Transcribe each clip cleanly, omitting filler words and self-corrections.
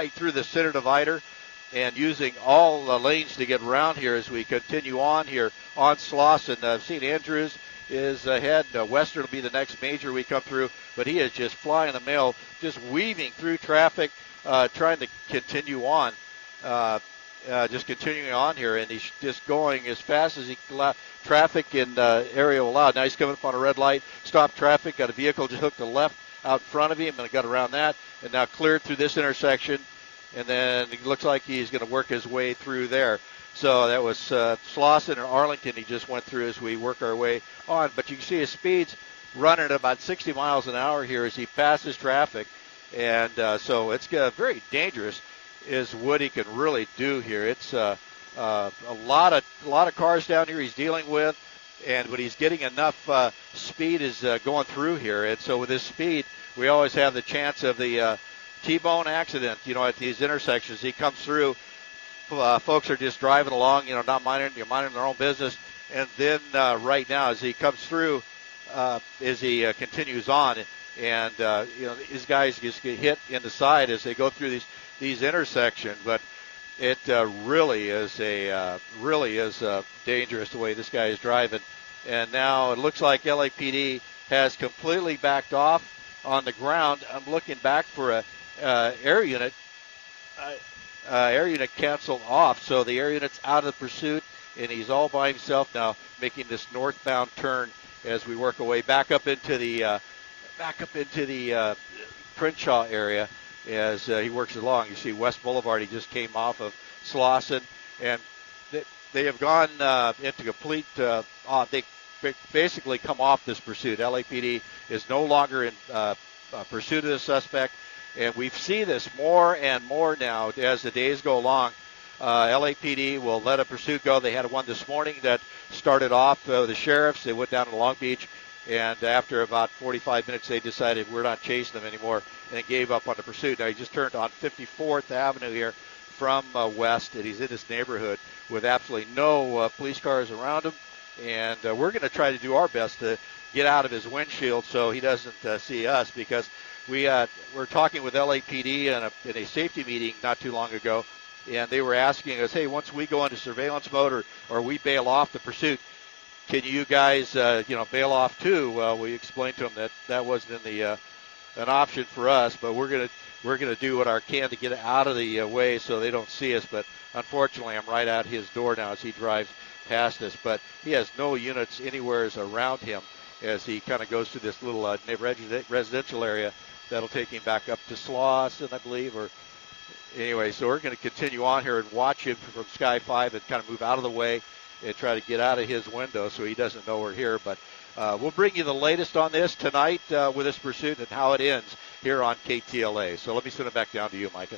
right through the center divider and using all lanes to get around here as we continue on here on Slauson. St. Andrews is ahead. Western will be the next major we come through, but he is just flying the mail, just weaving through traffic, trying to continue on. Just continuing on here, and he's just going as fast as he can. Traffic in area allowed. Now he's coming up on a red light. Stopped traffic. Got a vehicle just hooked to the left out in front of him, and got around that, and now cleared through this intersection. And then it looks like he's going to work his way through there. So that was Slauson and Arlington he just went through as we work our way on. But you can see his speed's running at about 60 miles an hour here as he passes traffic. And so it's very dangerous is what he can really do here. It's a lot of cars down here he's dealing with, but he's getting enough speed is going through here. And so with this speed, we always have the chance of the T-bone accident, at these intersections. He comes through, folks are just driving along, not minding their own business. And then right now, as he comes through, as he continues on, and these guys just get hit in the side as they go through these intersections. But it really is dangerous the way this guy is driving. And now it looks like LAPD has completely backed off on the ground. I'm looking back for a air unit. Air unit canceled off, so the air unit's out of the pursuit, and he's all by himself now, making this northbound turn as we work our way back up into the Crenshaw area as he works along. You see West Boulevard. He just came off of Slauson, and they have gone into complete. They basically come off this pursuit. LAPD is no longer in pursuit of the suspect. And we see this more and more now as the days go along. LAPD will let a pursuit go. They had one this morning that started off the sheriffs. They went down to Long Beach, and after about 45 minutes, they decided we're not chasing them anymore and gave up on the pursuit. Now, he just turned on 54th Avenue here from west, and he's in this neighborhood with absolutely no police cars around him. And we're going to try to do our best to get out of his windshield so he doesn't see us, because we're talking with LAPD in a safety meeting not too long ago, and they were asking us, hey, once we go into surveillance mode or we bail off the pursuit, can you guys, bail off too? Well, we explained to them that wasn't in the an option for us, but we're gonna do what our can to get out of the way so they don't see us. But unfortunately, I'm right at his door now as he drives past us. But he has no units anywhere around him as he kind of goes through this little residential area that'll take him back up to Slauson, I believe, or anyway. So we're going to continue on here and watch him from Sky 5 and kind of move out of the way and try to get out of his window so he doesn't know we're here. But we'll bring you the latest on this tonight with this pursuit and how it ends here on KTLA. So let me send it back down to you, Micah.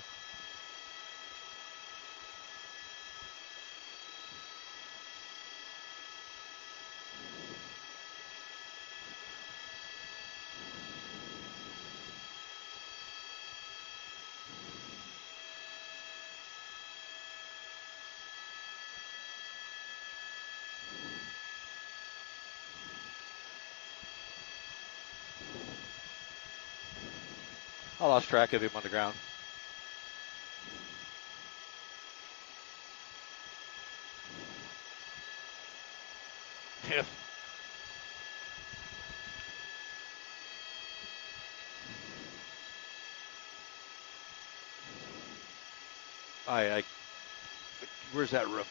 I lost track of him on the ground. If where's that roof?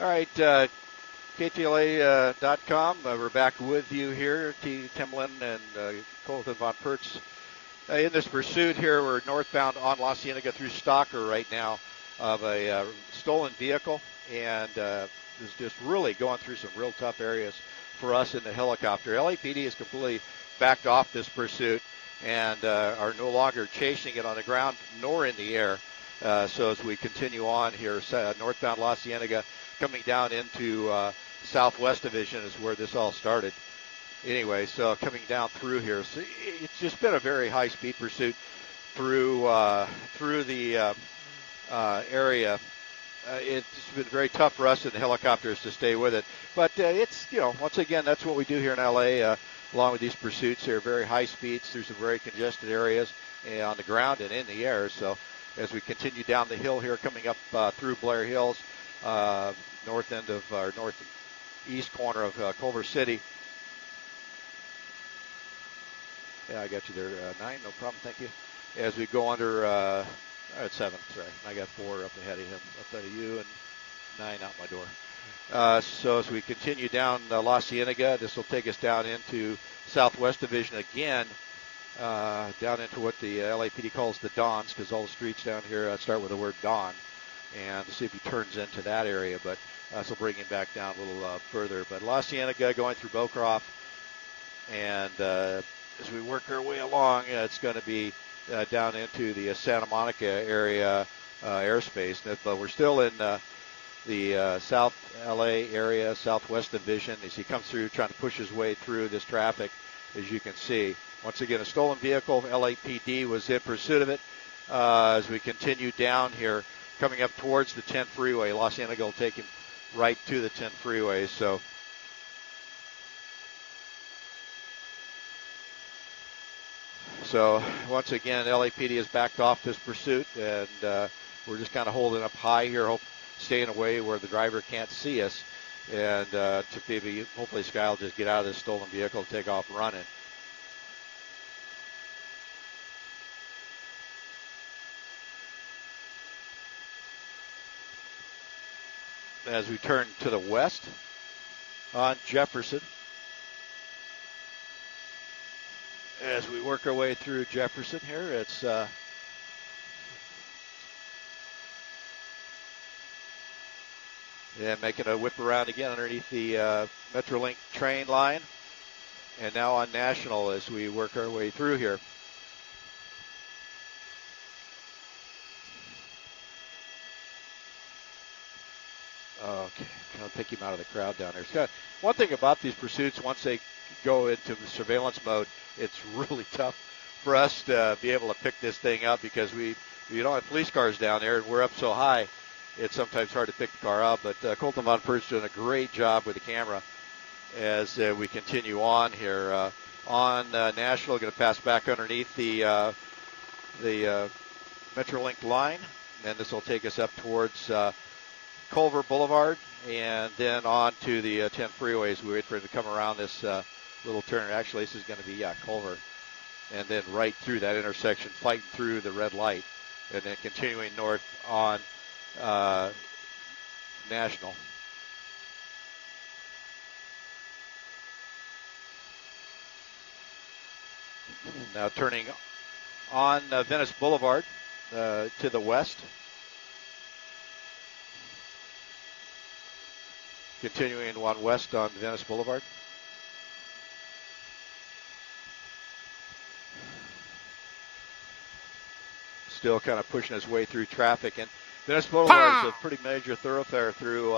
All right, KTLA.com. We're back with you here, Tim Lynn and Colton Von Pertz. In this pursuit here, we're northbound on La Cienega through Stalker right now of a stolen vehicle, and is just really going through some real tough areas for us in the helicopter. LAPD has completely backed off this pursuit and are no longer chasing it on the ground nor in the air. So as we continue on here, northbound La Cienega, coming down into Southwest Division is where this all started. Anyway, so coming down through here, so it's just been a very high-speed pursuit through the area. It's been very tough for us in the helicopters to stay with it, but it's, once again, that's what we do here in LA. Along with these pursuits here, very high speeds through some very congested areas on the ground and in the air. So as we continue down the hill here, coming up through Blair Hills, north end of our northeast corner of Culver City. Yeah, I got you there. 9, no problem, thank you. As we go under, at 7, sorry. I got 4 up ahead of him, up ahead of you, and 9 out my door. So as we continue down La Cienega, this will take us down into Southwest Division again, down into what the LAPD calls the Dawns, because all the streets down here start with the word Dawn, and to see if he turns into that area, but this will bring him back down a little further. But La Cienega going through Bowcroft, and as we work our way along, it's going to be down into the Santa Monica area airspace, but we're still in the South LA area, Southwest Division, as he comes through trying to push his way through this traffic, as you can see. Once again, a stolen vehicle. LAPD was in pursuit of it. As we continue down here, coming up towards the 10 freeway, La Cienega will take him right to the 10 freeway. So once again, LAPD has backed off this pursuit, and we're just kind of holding up high here, staying away where the driver can't see us, and to maybe hopefully Sky will just get out of this stolen vehicle and take off running. As we turn to the west on Jefferson, as we work our way through Jefferson here, it's making a whip around again underneath the Metrolink train line, and now on National as we work our way through here. Okay, trying to pick him out of the crowd down there. One thing about these pursuits, once they go into the surveillance mode, it's really tough for us to be able to pick this thing up because we don't have police cars down there, and we're up so high, it's sometimes hard to pick the car up. But Colton Von Pertz doing a great job with the camera as we continue on here. On National, going to pass back underneath the Metrolink line, and this will take us up towards Culver Boulevard, and then on to the 10 freeways. We wait for it to come around this little turn. Actually, this is going to be Culver, and then right through that intersection, fighting through the red light, and then continuing north on National. Now turning on Venice Boulevard to the west. Continuing on west on Venice Boulevard. Still kind of pushing his way through traffic. And Venice Boulevard is a pretty major thoroughfare through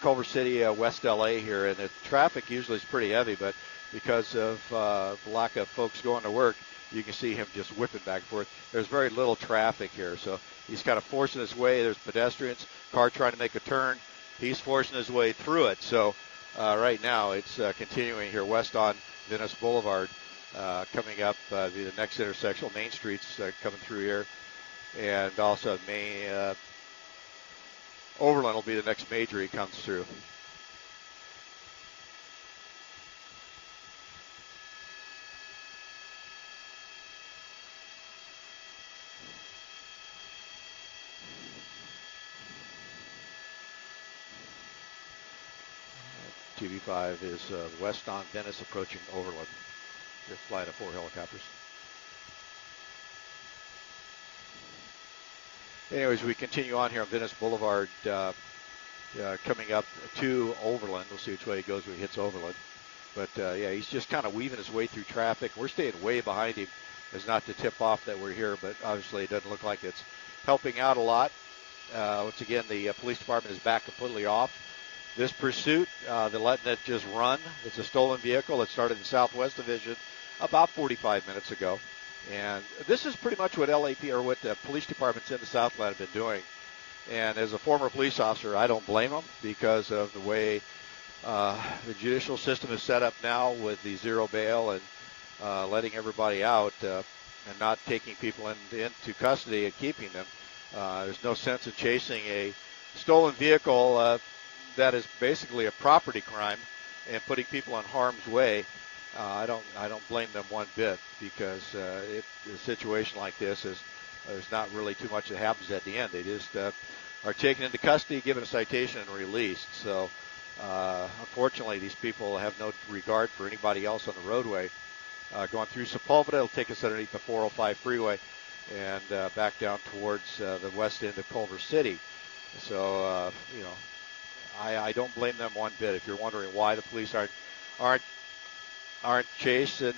Culver City, West LA here. And the traffic usually is pretty heavy, but because of the lack of folks going to work, you can see him just whipping back and forth. There's very little traffic here, so he's kind of forcing his way. There's pedestrians, car trying to make a turn. He's forcing his way through it. So right now it's continuing here west on Venice Boulevard, coming up the next intersection. Main Street's coming through here, and also Overland will be the next major he comes through. TV5 is west on Venice, approaching Overland. They're flying 4 helicopters. Anyways, we continue on here on Venice Boulevard, coming up to Overland. We'll see which way he goes when he hits Overland. But, yeah, he's just kind of weaving his way through traffic. We're staying way behind him as not to tip off that we're here, but obviously it doesn't look like it's helping out a lot. Once again, the police department is back completely off this pursuit. They're letting it just run. It's a stolen vehicle. It started in Southwest Division about 45 minutes ago. And this is pretty much what LAP or what the police departments in the Southland have been doing. And as a former police officer, I don't blame them because of the way the judicial system is set up now with the zero bail and letting everybody out and not taking people into custody and keeping them. There's no sense in chasing a stolen vehicle that is basically a property crime and putting people in harm's way. I don't blame them one bit because a situation like this is there's not really too much that happens at the end. They just are taken into custody, given a citation, and released. So unfortunately, these people have no regard for anybody else on the roadway. Going through Sepulveda, it'll take us underneath the 405 freeway and back down towards the west end of Culver City. So, you know, I don't blame them one bit. If you're wondering why the police aren't chasing,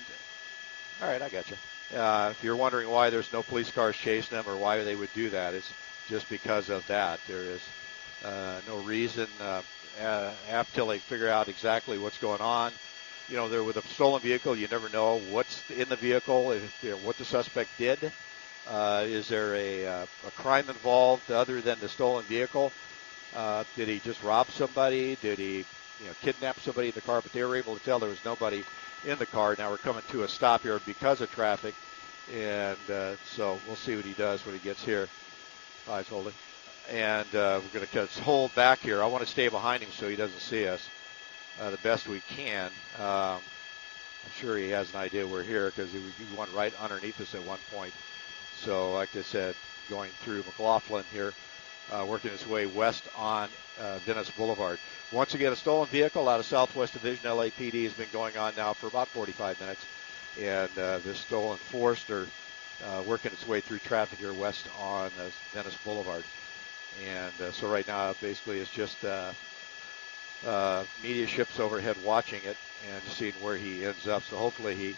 all right, I got you. If you're wondering why there's no police cars chasing them or why they would do that, it's just because of that. There is no reason until they figure out exactly what's going on. You know, with a stolen vehicle, you never know what's in the vehicle, what the suspect did. Is there a crime involved other than the stolen vehicle? Did he just rob somebody? Did he, kidnap somebody in the car? But they were able to tell there was nobody in the car. Now we're coming to a stop here because of traffic, and so we'll see what he does when he gets here. Eyes holding, and we're going to hold back here. I want to stay behind him so he doesn't see us the best we can. I'm sure he has an idea we're here because he went right underneath us at one point. So, like I said, going through McLaughlin here, working his way west on Venice Boulevard. Once again, a stolen vehicle out of Southwest Division LAPD has been going on now for about 45 minutes. And this stolen Forester working its way through traffic here west on Venice Boulevard. And so right now, basically, it's just media ships overhead watching it and seeing where he ends up. So hopefully he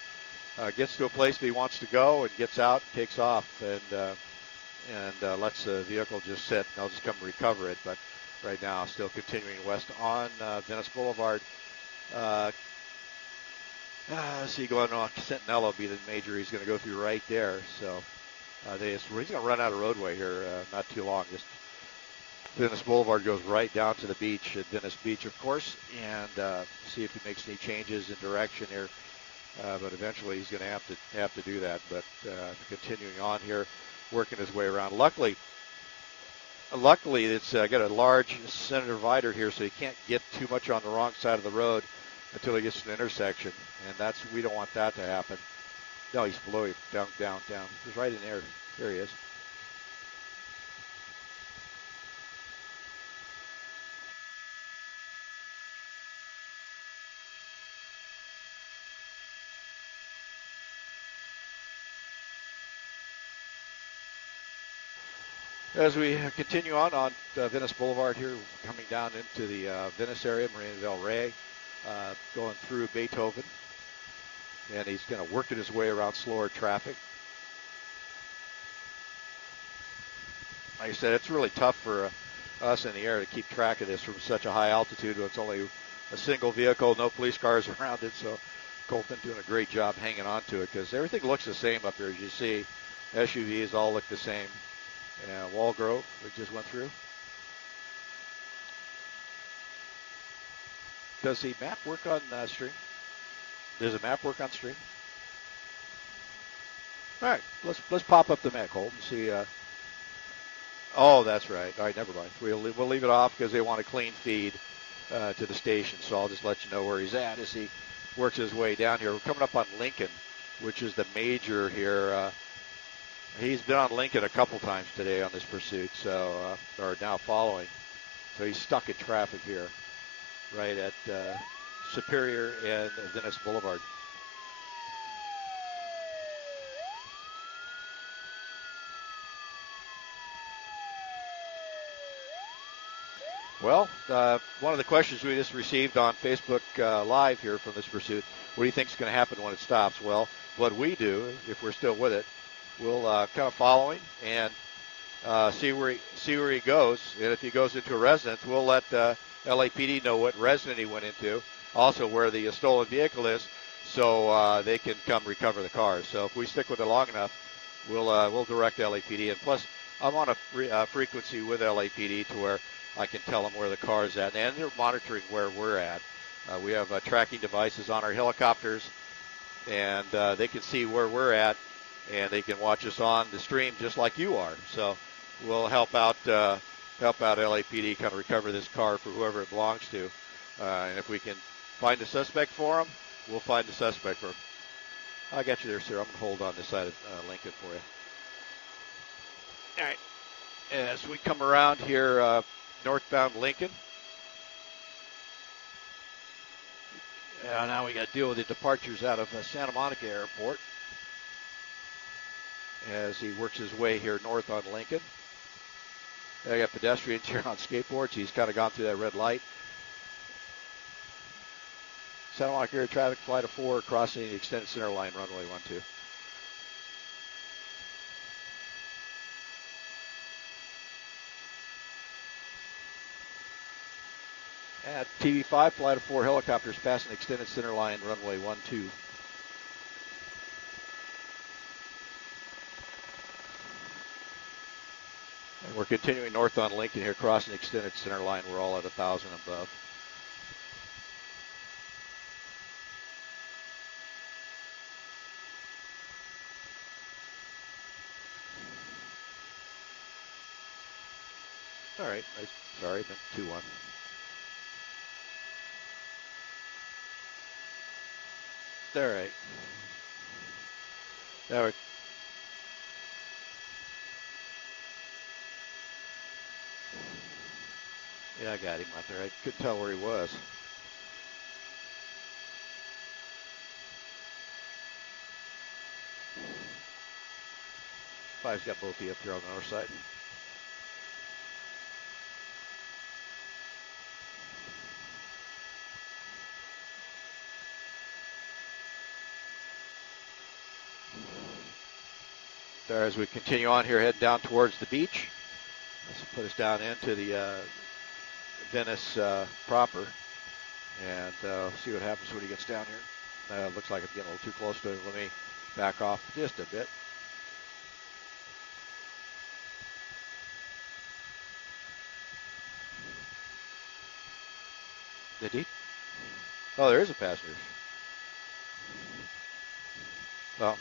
gets to a place that he wants to go and gets out and takes off and lets the vehicle just sit, and they'll just come and recover it. But right now, still continuing west on Venice Boulevard. Let's see, going on Centinela will be the major he's going to go through right there. So he's going to run out of roadway here not too long. Just Venice Boulevard goes right down to the beach at Venice Beach, of course, and see if he makes any changes in direction here. But eventually he's going to have to do that. But continuing on here, working his way around. Luckily, it's got a large center divider here, so he can't get too much on the wrong side of the road until he gets to an intersection, and we don't want that to happen. No, he's below you, down. He's right in there. There he is. As we continue on Venice Boulevard here, coming down into the Venice area, Marina del Rey, going through Beethoven, and he's going to work his way around slower traffic. Like I said, it's really tough for us in the air to keep track of this from such a high altitude. It's only a single vehicle, no police cars around it, so Colton doing a great job hanging on to it because everything looks the same up here. As you see, SUVs all look the same. Walgrove, we just went through. Does the map work on stream? Does the map work on stream? All right, let's pop up the map, Holt, and see. Oh, that's right. All right, never mind. We'll leave it off because they want a clean feed to the station. So I'll just let you know where he's at as he works his way down here. We're coming up on Lincoln, which is the major here. He's been on Lincoln a couple times today on this pursuit, so or now following. So he's stuck in traffic here. right at Superior and Venice Boulevard. Well, one of the questions we just received on Facebook Live here from this pursuit, what do you think is going to happen when it stops? Well, what we do, if we're still with it, we'll kind of follow him and see where he goes. And if he goes into a residence, we'll let LAPD know what resident he went into, also where the stolen vehicle is, so they can come recover the car. So if we stick with it long enough, we'll direct LAPD. And plus, I'm on a frequency with LAPD to where I can tell them where the car is at, and they're monitoring where we're at. We have tracking devices on our helicopters, and they can see where we're at, and they can watch us on the stream just like you are. So we'll help out LAPD kind of recover this car for whoever it belongs to, and if we can find a suspect for them, we'll find the suspect for them. I got you there, sir. I'm going to hold on this side of Lincoln for you. All right. As we come around here, northbound Lincoln. Now we got to deal with the departures out of Santa Monica Airport as he works his way here north on Lincoln. I got pedestrians here on skateboards. He's kind of gone through that red light. Santa Monica Air Traffic Flight of 4 crossing the extended center line, runway 12. At TV5, Flight of 4 helicopters passing extended center line, runway 12. And we're continuing north on Lincoln here, crossing extended center line. We're all at 1,000 above. All right, sorry, then 2-1. All right. Now we're yeah, I got him out there. I couldn't tell where he was. Five's got both of you up here on the north side. There, as we continue on here, heading down towards the beach. This will put us down into the Venice proper, and see what happens when he gets down here. Looks like I'm getting a little too close to him. Let me back off just a bit. Did he? Oh, there is a passenger. Well,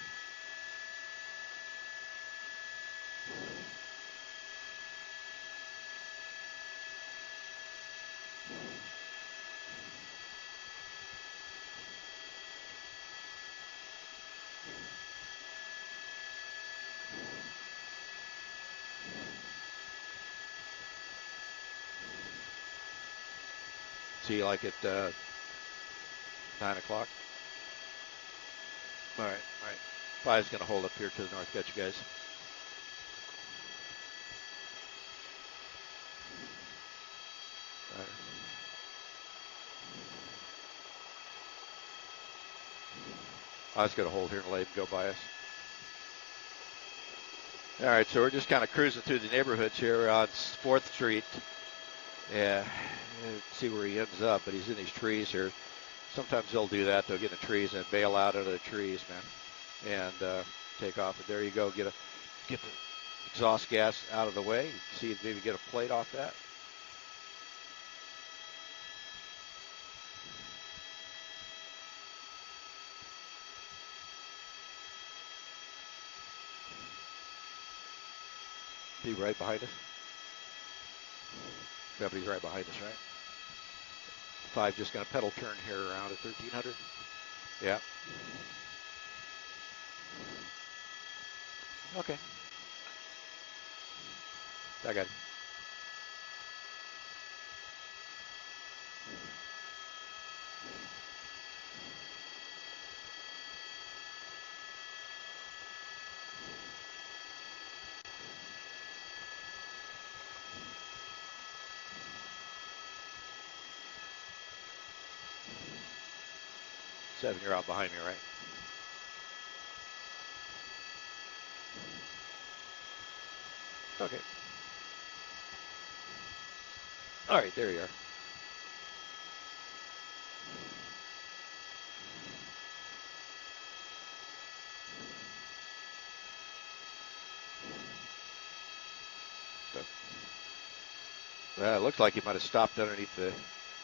see, like at 9 o'clock. All right, all right. Five's going to hold up here to the north. Got you guys. All right. I was going to hold here and let him go by us. All right, so we're just kind of cruising through the neighborhoods here on 4th Street. Yeah, see where he ends up, but he's in these trees here. Sometimes they'll do that. They'll get in the trees and bail out of the trees, man, and take off. But there you go. Get the exhaust gas out of the way. See if maybe get a plate off that. Is he right behind us? Somebody's right behind us, right? Five just going to pedal turn here around at 1300. Yeah. Okay. I got it. S1E10, you're out behind me, right? Okay. All right, there you are. It looks like he might have stopped underneath the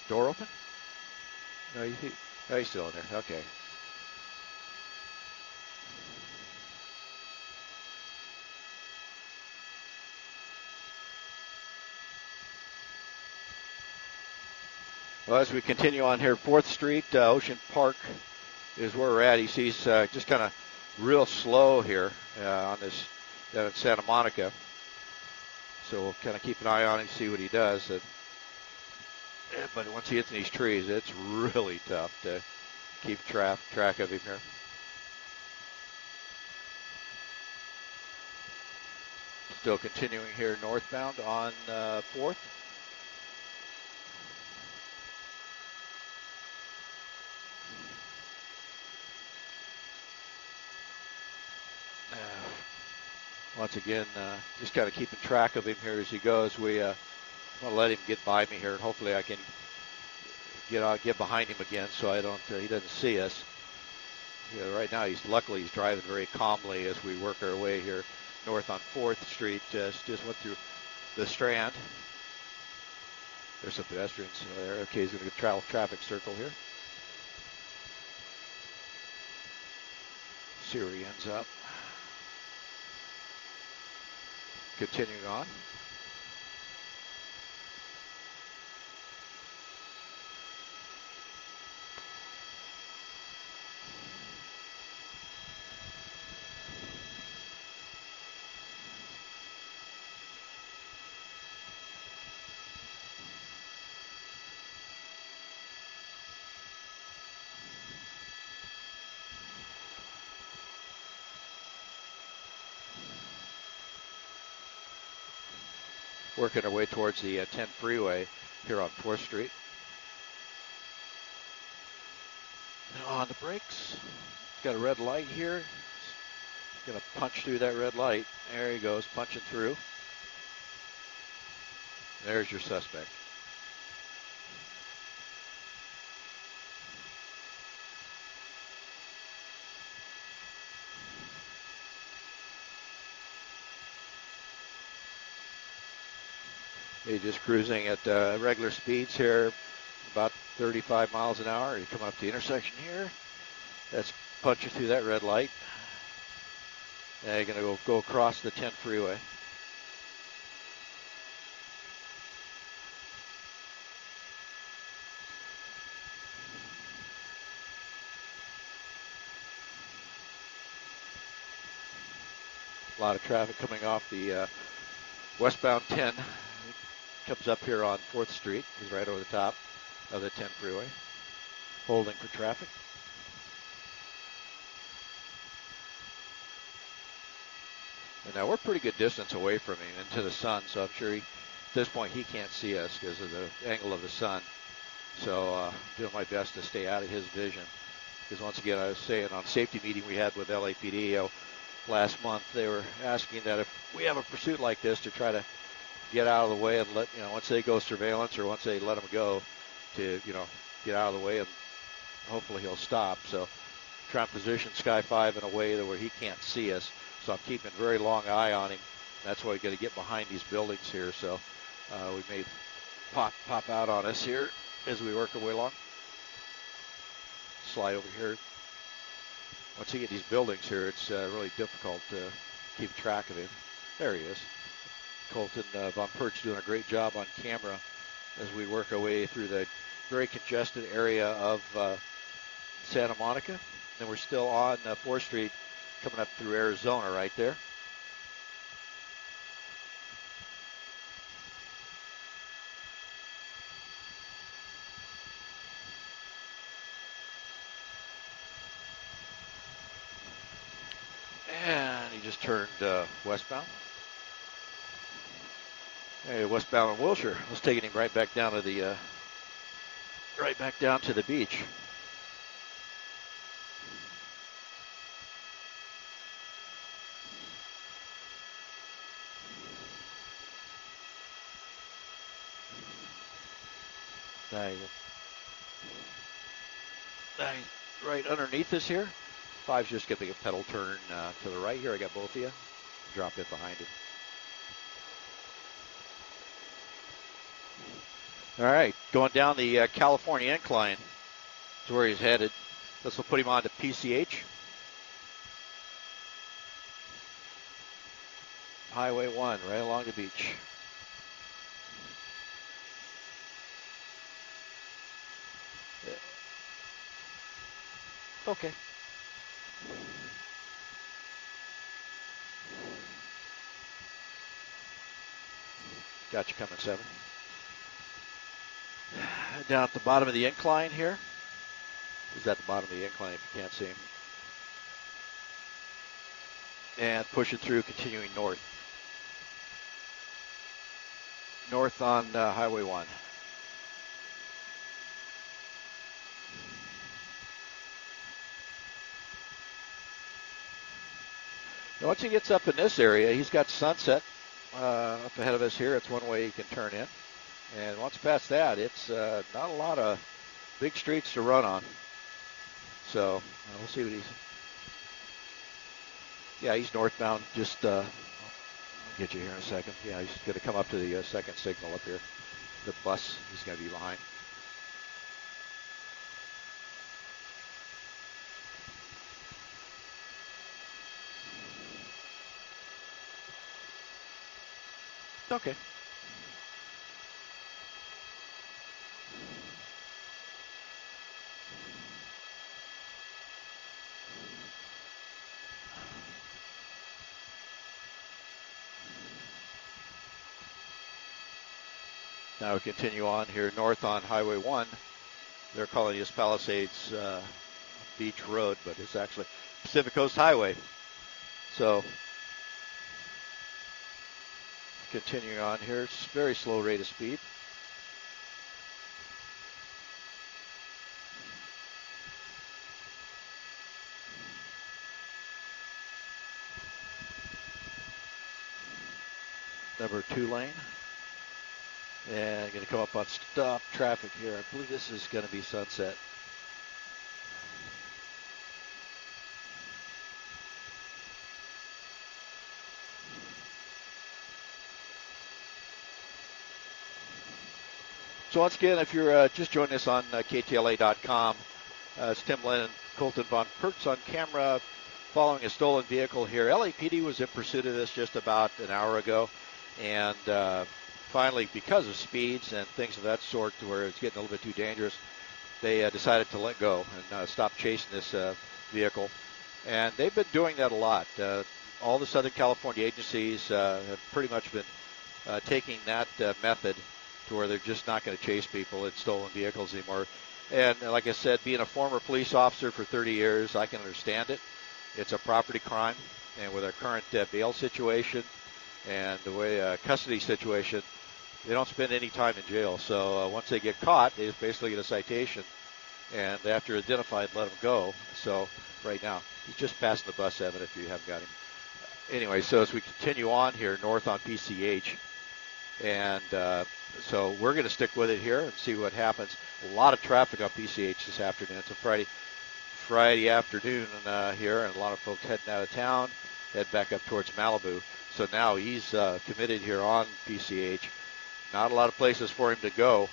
door open. No, he's still in there. Okay. Well, as we continue on here, 4th Street, Ocean Park is where we're at. He's just kind of real slow here on this down in Santa Monica. So we'll kind of keep an eye on him, see what he does. But once he hits these trees, it's really tough to keep track of him here. Still continuing here northbound on 4th. Once again, just kind of keeping track of him here as he goes. We want to let him get by me here, and hopefully I can get behind him again so he doesn't see us. Right now luckily he's driving very calmly as we work our way here north on 4th Street. Just went through the Strand. There's some pedestrians there. Okay, he's going to travel traffic circle here. See where he ends up. Continuing on. Working our way towards the 10 freeway here on 4th Street. Now on the brakes. Got a red light here. Going to punch through that red light. There he goes, punching through. There's your suspect. He's just cruising at regular speeds here, about 35 miles an hour. You come up the intersection here. That's punching through that red light. Now you're going to go across the 10 freeway. A lot of traffic coming off the westbound 10. Comes up here on 4th Street. He's right over the top of the 10 freeway, holding for traffic. And now we're pretty good distance away from him into the sun, so I'm sure at this point he can't see us because of the angle of the sun. So I'm doing my best to stay out of his vision. Because once again, I was saying on a safety meeting we had with LAPD last month, they were asking that if we have a pursuit like this to try to get out of the way and let, once they go surveillance or once they let him go to, get out of the way and hopefully he'll stop. So trying to position Sky 5 in a way that where he can't see us. So I'm keeping a very long eye on him. That's why we got to get behind these buildings here. So we may pop out on us here as we work our way along. Slide over here. Once you get these buildings here, it's really difficult to keep track of him. There he is. Colton Von Perch doing a great job on camera as we work our way through the very congested area of Santa Monica. And we're still on 4th Street coming up through Arizona right there. And he just turned westbound. Hey, westbound in Wilshire. I was taking him right back down to the beach. Nice. Right underneath us here. Five's just going to be a pedal turn to the right here. I got both of you. Drop it behind him. All right, going down the California incline is where he's headed. This will put him on to PCH. Highway 1, right along the beach. Okay. Got you coming, 7. Down at the bottom of the incline here. He's at the bottom of the incline if you can't see him. And pushing through, continuing north. North on Highway 1. Now once he gets up in this area, he's got Sunset up ahead of us here. It's one way he can turn in. And once past that, it's not a lot of big streets to run on. So we'll see what he's... Yeah, he's northbound. Just I'll get you here in a second. Yeah, he's going to come up to the second signal up here. The bus he's going to be behind. Okay. Now we continue on here north on Highway 1. They're calling this Palisades Beach Road, but it's actually Pacific Coast Highway. So continuing on here, it's a very slow rate of speed. Number 2 lane. And going to come up on stop traffic here. I believe this is going to be Sunset. So once again, if you're just joining us on KTLA.com, it's Tim Lennon, Colton Von Pertz on camera following a stolen vehicle here. LAPD was in pursuit of this just about an hour ago. And finally, because of speeds and things of that sort, to where it's getting a little bit too dangerous, they decided to let go and stop chasing this vehicle. And they've been doing that a lot. All the Southern California agencies have pretty much been taking that method to where they're just not going to chase people in stolen vehicles anymore. And like I said, being a former police officer for 30 years, I can understand it. It's a property crime. And with our current bail situation and the way custody situation, they don't spend any time in jail. So once they get caught, they just basically get a citation. And after identified, let them go. So right now, he's just passing the bus, Evan, if you haven't got him. Anyway, so as we continue on here, north on PCH, and so we're going to stick with it here and see what happens. A lot of traffic on PCH this afternoon. It's a Friday afternoon here, and a lot of folks heading out of town, head back up towards Malibu. So now he's committed here on PCH. Not a lot of places for him to go.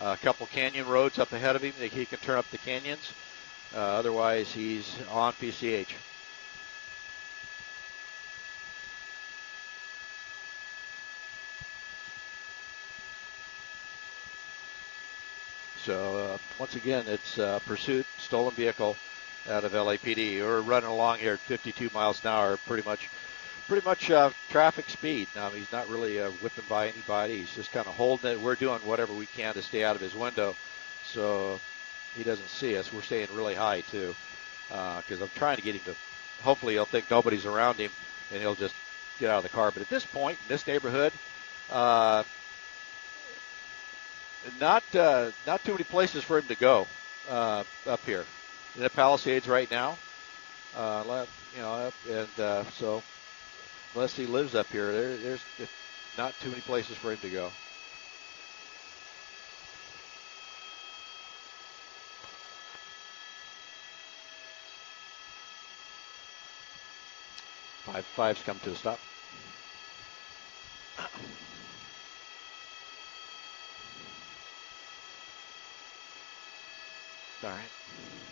A couple canyon roads up ahead of him that he can turn up the canyons. Otherwise, he's on PCH. So once again, it's pursuit, stolen vehicle out of LAPD. We're running along here at 52 miles an hour, pretty much traffic speed. Now, he's not really whipping by anybody. He's just kind of holding it. We're doing whatever we can to stay out of his window so he doesn't see us. We're staying really high, too, because I'm trying to get him to, hopefully he'll think nobody's around him and he'll just get out of the car. But at this point, in this neighborhood, not too many places for him to go up here. In the Palisades right now, so unless he lives up here, there's not too many places for him to go. 5-5's come to a stop. All right.